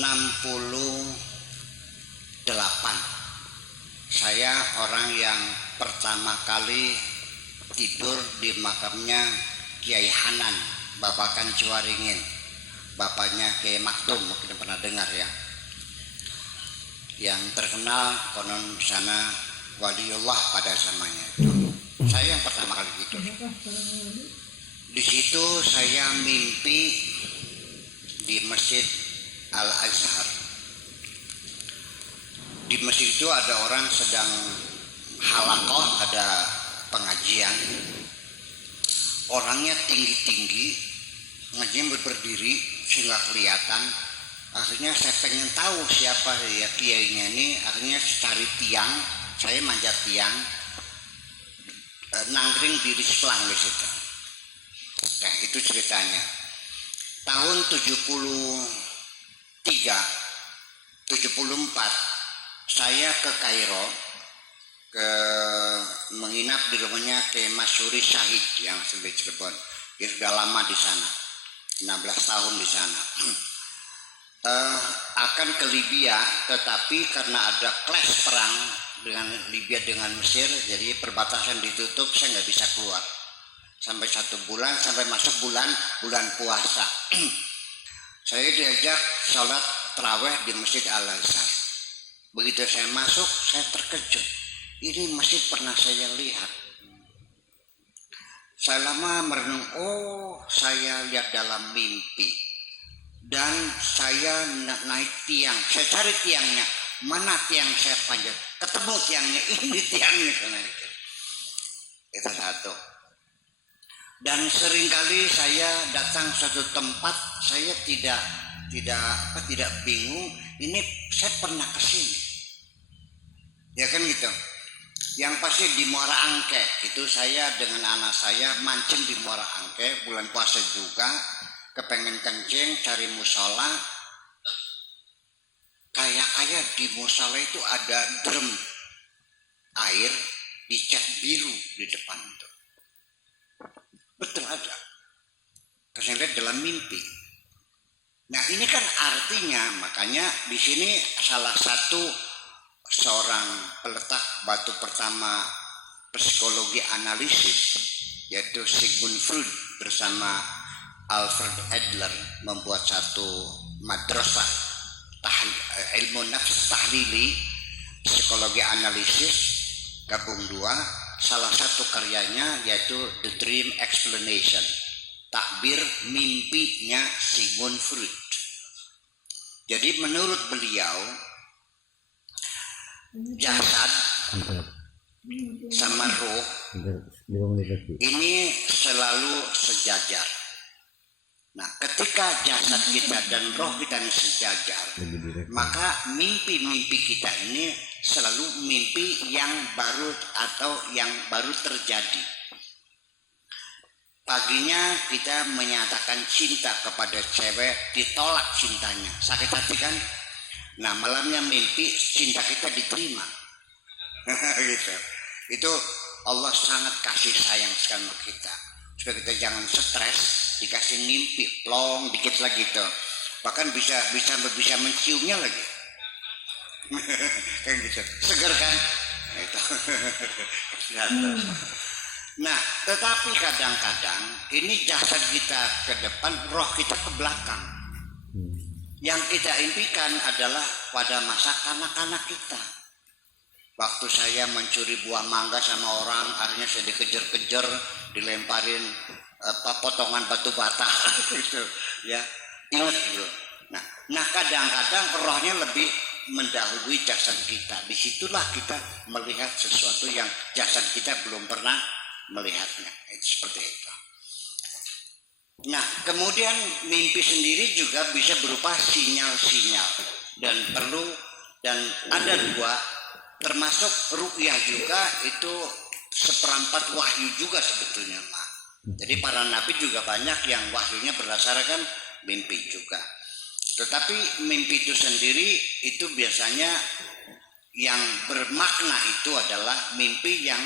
68. Saya orang yang pertama kali tidur di makamnya Kiai Hanan Babakan Ciwaringin, bapaknya Kiai Maktum, mungkin pernah dengar ya, yang terkenal konon di sana waliullah pada zamannya itu. Saya yang pertama kali tidur di situ. Saya mimpi di Masjid Al-Azhar. Di masjid itu ada orang sedang halaqah, ada pengajian. Orangnya tinggi-tinggi, ngajinya berdiri sehingga kelihatan. Akhirnya saya pengen tahu siapa ya kiainya ini. Akhirnya cari tiang, saya manjat tiang, nangkring diri selang di situ. Nah, itu ceritanya. Tahun 74 saya ke Kairo, menginap di rumahnya Kiai Masyuri Syahid yang sebagai Cirebon. Dia sudah lama di sana, 16 tahun di sana. Akan ke Libya, tetapi karena ada clash perang dengan Libya dengan Mesir, jadi perbatasan ditutup, saya nggak bisa keluar sampai 1 bulan, sampai masuk bulan puasa. Saya diajak sholat tarawih di Masjid Al-Azhar. Begitu saya masuk, saya terkejut. Ini masjid pernah saya lihat. Saya lama merenung, oh saya lihat dalam mimpi. Dan saya naik tiang, saya cari tiangnya. Mana tiang saya panjat? Ketemu tiangnya, ini tiangnya. Itu satu. Dan seringkali saya datang suatu tempat, saya tidak bingung. Ini saya pernah kesini. Ya kan gitu. Yang pasti di Muara Angke itu saya dengan anak saya mancing di Muara Angke, bulan puasa juga, kepengen kencing, cari musola. Kayak di musola itu ada drum air dicat biru di depan itu. Betul ada. Saya lihat dalam mimpi. Nah ini kan artinya, makanya di sini salah satu seorang peletak batu pertama psikologi analisis, yaitu Sigmund Freud bersama Alfred Adler membuat satu madrasah ilmu nafs tahlili, psikologi analisis, gabung dua. Salah satu karyanya yaitu The Dream Explanation, takbir mimpinya Sigmund Freud. Jadi menurut beliau, jasad sama roh ini selalu sejajar. Nah, ketika jasad kita dan roh kita ini sejajar, maka mimpi-mimpi kita ini selalu mimpi yang baru atau yang baru terjadi. Paginya kita menyatakan cinta kepada cewek, ditolak cintanya, sakit hati kan? Nah, malamnya mimpi cinta kita diterima. Gitu. Itu Allah sangat kasih sayang sama kita. Supaya kita jangan stres, dikasih mimpi plong dikit lagi tuh. Bahkan bisa menciumnya lagi. Kayak gitu. Seger kan? Itu. Nah, tetapi kadang-kadang ini jasad kita ke depan, roh kita ke belakang. Yang kita impikan adalah pada masa kanak-kanak kita. Waktu saya mencuri buah mangga sama orang, akhirnya saya dikejar-kejar, dilemparin potongan batu bata gitu, ya. Ingat gitu. Nah kadang-kadang rohnya lebih mendahului jasad kita. Disitulah kita melihat sesuatu yang jasad kita belum pernah melihatnya. Seperti itu. Nah, kemudian mimpi sendiri juga bisa berupa sinyal-sinyal dan ada dua, termasuk ru'yah juga, itu seperempat wahyu juga sebetulnya. Jadi para nabi juga banyak yang wahyunya berdasarkan mimpi juga. Tetapi mimpi itu sendiri itu biasanya yang bermakna itu adalah mimpi yang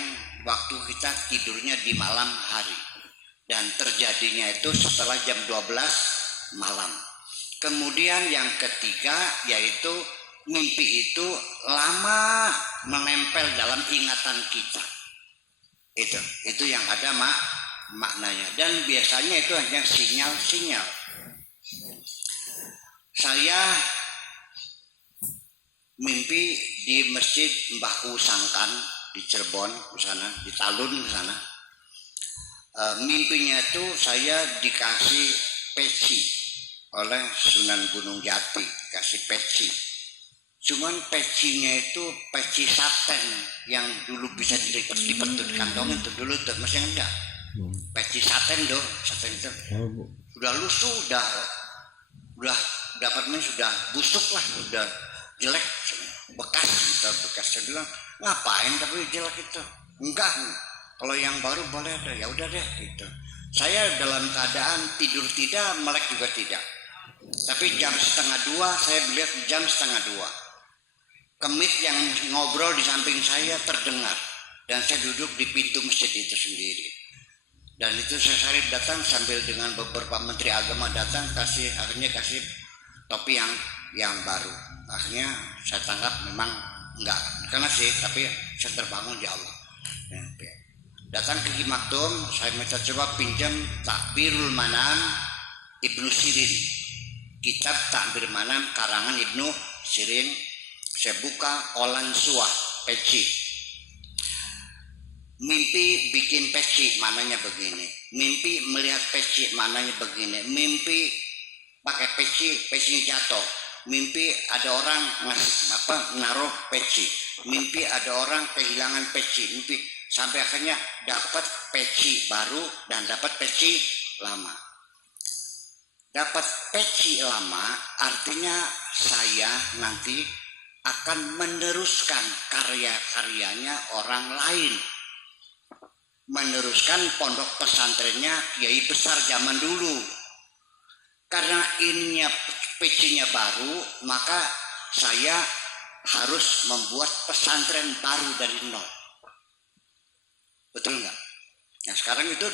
waktu kita tidurnya di malam hari. Dan terjadinya itu setelah jam 12 malam. Kemudian yang ketiga yaitu mimpi itu lama menempel dalam ingatan kita. Itu yang ada maknanya, dan biasanya itu hanya sinyal-sinyal. Saya mimpi di Masjid Mbahku Sangkan di Cirebon di sana, di Talun di sana. Mimpinya itu saya dikasih peci oleh Sunan Gunung Jati, kasih peci. Cuman pecinya itu peci saten yang dulu bisa dipetut kantong itu dulu tuh, masih enggak? Peci saten tuh, saten itu udah lusuh, udah dapatnya sudah busuk lah, udah jelek, bekas gitu, bekas. Saya bilang ngapain tapi jelek itu? Enggak, kalau yang baru boleh ada, ya udah deh gitu. Saya dalam keadaan tidur tidak, melek juga tidak. Tapi jam 1:30 saya melihat jam 1:30. Kemit yang ngobrol di samping saya terdengar, dan saya duduk di pintu masjid itu sendiri. Dan itu saya datang sambil dengan beberapa menteri agama datang, akhirnya kasih topi yang baru. Akhirnya saya tanggap memang enggak karena sih, tapi saya terbangun ya Allah. Datang ke Ki Maktum, saya minta coba pinjam Takbirul Manam Ibnu Sirin, kitab Takbir Manam karangan Ibnu Sirin. Saya buka Olan Suah, peci. Mimpi bikin peci, maknanya begini. Mimpi melihat peci, maknanya begini. Mimpi pakai peci, pecinya jatuh. Mimpi ada orang naruh peci. Mimpi ada orang kehilangan peci. Mimpi sampai akhirnya dapat peci baru dan dapat peci lama. Dapat peci lama artinya saya nanti akan meneruskan karya-karyanya orang lain, meneruskan pondok pesantrennya kiai besar zaman dulu. Karena ininya pecinya baru, maka saya harus membuat pesantren baru dari nol. Betul nggak? Nah sekarang itu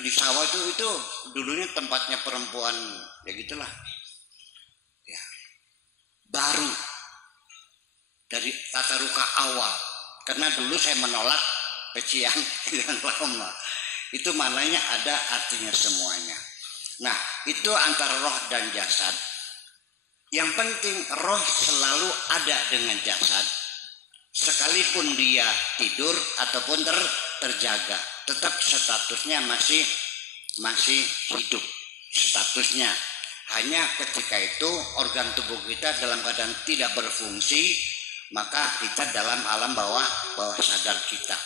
di sawah itu dulunya tempatnya perempuan, ya gitulah. Ya. Baru dari tata ruka awal, karena dulu saya menolak peci yang lama. Itu maknanya ada artinya semuanya. Nah itu antara roh dan jasad. Yang penting roh selalu ada dengan jasad, sekalipun dia tidur ataupun terjaga, tetap statusnya masih hidup statusnya. Hanya ketika itu organ tubuh kita dalam keadaan tidak berfungsi, maka kita dalam alam bawah sadar kita.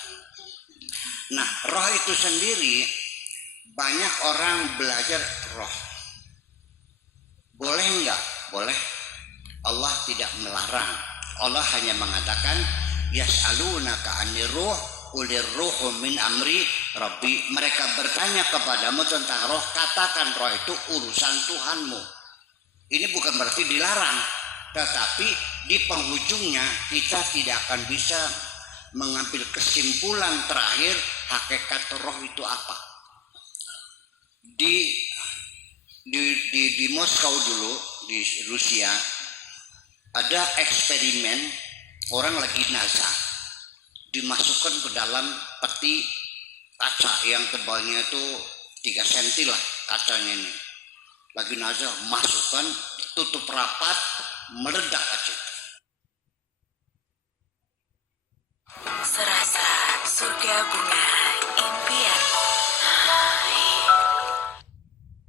Nah, roh itu sendiri banyak orang belajar roh. Boleh enggak? Boleh. Allah tidak melarang. Allah hanya mengatakan yas'alunaka 'anir ruh qulir ruhu min amri rabbi. Mereka bertanya kepadamu tentang roh, katakan roh itu urusan Tuhanmu. Ini bukan berarti dilarang, tetapi di penghujungnya kita tidak akan bisa mengambil kesimpulan terakhir hakikat roh itu apa. Di Moskow dulu, di Rusia, ada eksperimen orang lagi nazar, dimasukkan ke dalam peti kaca yang tebalnya itu 3 cm lah kacanya ini. Lagi nazar, masukkan, tutup rapat, meledak aja. Serasa surga bunga impian.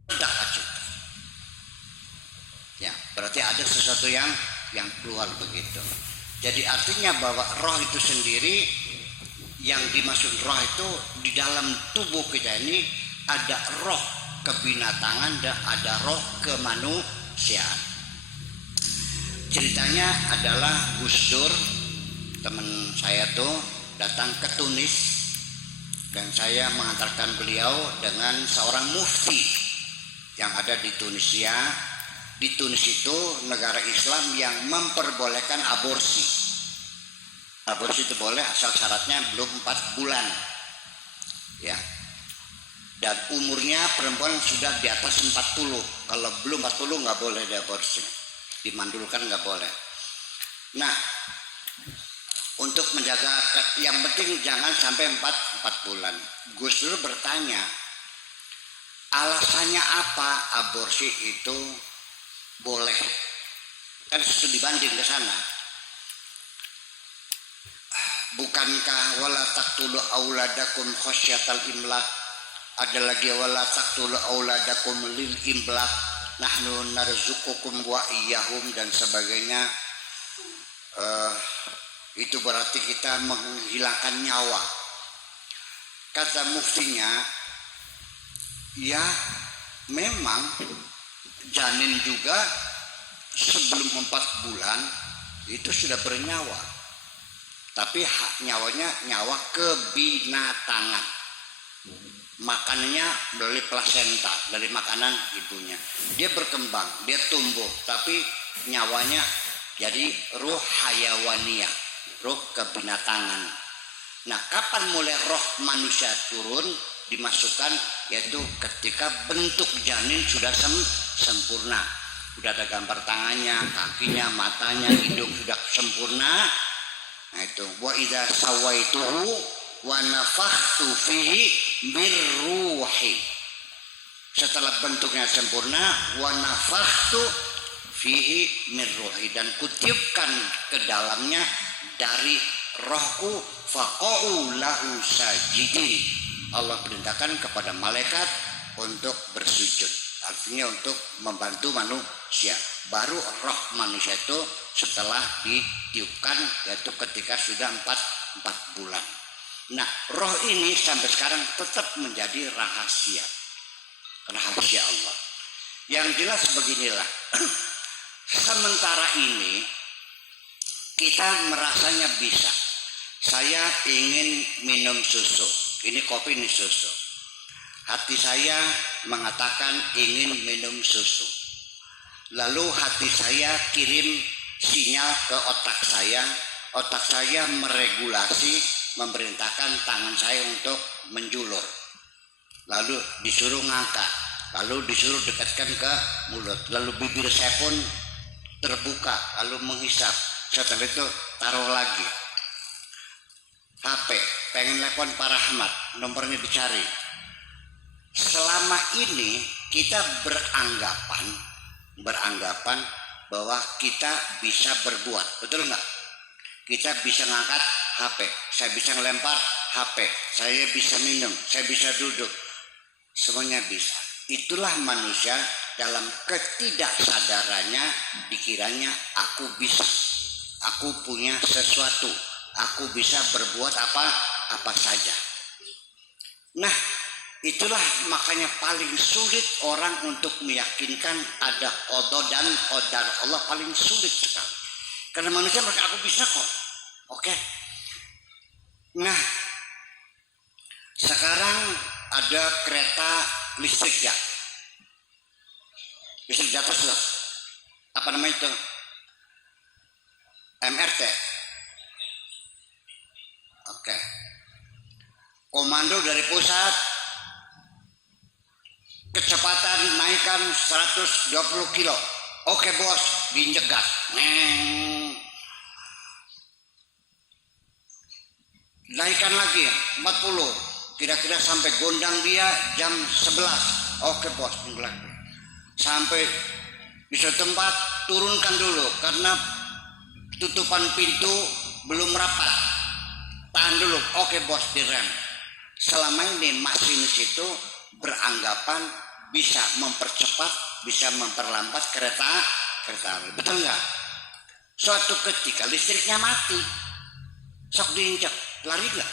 Meledak aja. Ya, berarti ada sesuatu yang keluar begitu. Jadi artinya bahwa roh itu sendiri, yang dimaksud roh itu di dalam tubuh kita ini ada roh kebinatangan dan ada roh kemanusiaan. Ceritanya adalah Gus Dur, teman saya tuh datang ke Tunis, dan saya mengantarkan beliau dengan seorang mufti yang ada di Tunisia. Di Tunis itu negara Islam yang memperbolehkan aborsi. Aborsi itu boleh asal syaratnya belum 4 bulan. Ya. Dan umurnya perempuan sudah di atas 40. Kalau belum 40 nggak boleh diaborsi. Dimandulkan nggak boleh. Nah, untuk menjaga, yang penting jangan sampai 4 bulan. Gus Dur bertanya, alasannya apa aborsi itu boleh? Kan studi banding ke sana. Bukankah wala taqtulu auladakum khasyatal imlak? Ada lagi wala taqtulu auladakum lil imlak. Nahnu narzuqukum wa iyyahum dan sebagainya. Itu berarti kita menghilangkan nyawa. Kata muftinya, ya memang janin juga sebelum 4 bulan itu sudah bernyawa. Tapi nyawanya nyawa kebinatangan. Makanannya melalui plasenta, dari makanan ibunya. Dia berkembang, dia tumbuh, tapi nyawanya jadi ruh hayawaniyah, ruh kebinatangan. Nah, kapan mulai roh manusia turun dimasukkan, yaitu ketika bentuk janin sudah sempurna. Sudah ada gambar tangannya, kakinya, matanya, hidung sudah sempurna. Nah itu, wa idza sawaituhu wa nafakhtu fihi mir ruhi. Setelah bentuknya sempurna, wa nafakhtu fihi mir ruhi, dan kutiupkan ke dalamnya dari rohku, faqa'u lahu sajidin. Allah perintahkan kepada malaikat untuk bersujud, artinya untuk membantu manusia. Baru roh manusia itu setelah ditiupkan, yaitu ketika sudah 4 bulan. Nah, roh ini sampai sekarang tetap menjadi rahasia Allah. Yang jelas beginilah, sementara ini kita merasanya bisa. Saya ingin minum susu, ini kopi, ini susu. Hati saya mengatakan ingin minum susu. Lalu hati saya kirim sinyal ke otak saya meregulasi, memerintahkan tangan saya untuk menjulur. Lalu disuruh ngangkat, lalu disuruh dekatkan ke mulut. Lalu bibir saya pun terbuka, lalu menghisap. Setelah itu taruh lagi. HP, pengen telepon Pak Rahmat, nomornya dicari. Selama ini kita beranggapan bahwa kita bisa berbuat, betul nggak? Kita bisa ngangkat HP, saya bisa ngelempar HP, saya bisa minum, saya bisa duduk, semuanya bisa. Itulah manusia dalam ketidaksadarannya, dikiranya aku bisa, aku punya sesuatu, aku bisa berbuat apa saja. Nah, itulah makanya paling sulit orang untuk meyakinkan ada qada dan qadar Allah, paling sulit sekali. Karena manusia mereka, aku bisa kok. Oke. Nah, sekarang ada kereta listrik ya. Listrik di atas loh. Apa namanya itu? MRT. Oke. Komando dari pusat, kecepatan naikkan 120 kilo. Oke bos, diinjek gas. Naikkan lagi 40. Kira-kira sampai gondang dia jam 11. Oke bos, sampai di suatu tempat turunkan dulu karena tutupan pintu belum rapat. Tahan dulu. Oke bos, direm. Selama ini masinis itu beranggapan bisa mempercepat, bisa memperlambat kereta. Betul nggak? Suatu ketika listriknya mati, sok diinjak, lari nggak?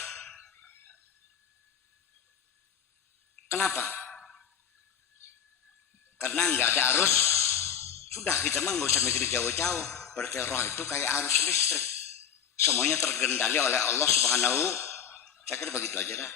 Kenapa? Karena nggak ada arus. Sudah, kita mah nggak usah mikir jauh-jauh. Berarti roh itu kayak arus listrik. Semuanya terkendali oleh Allah Subhanahu. Saya kira begitu aja dah.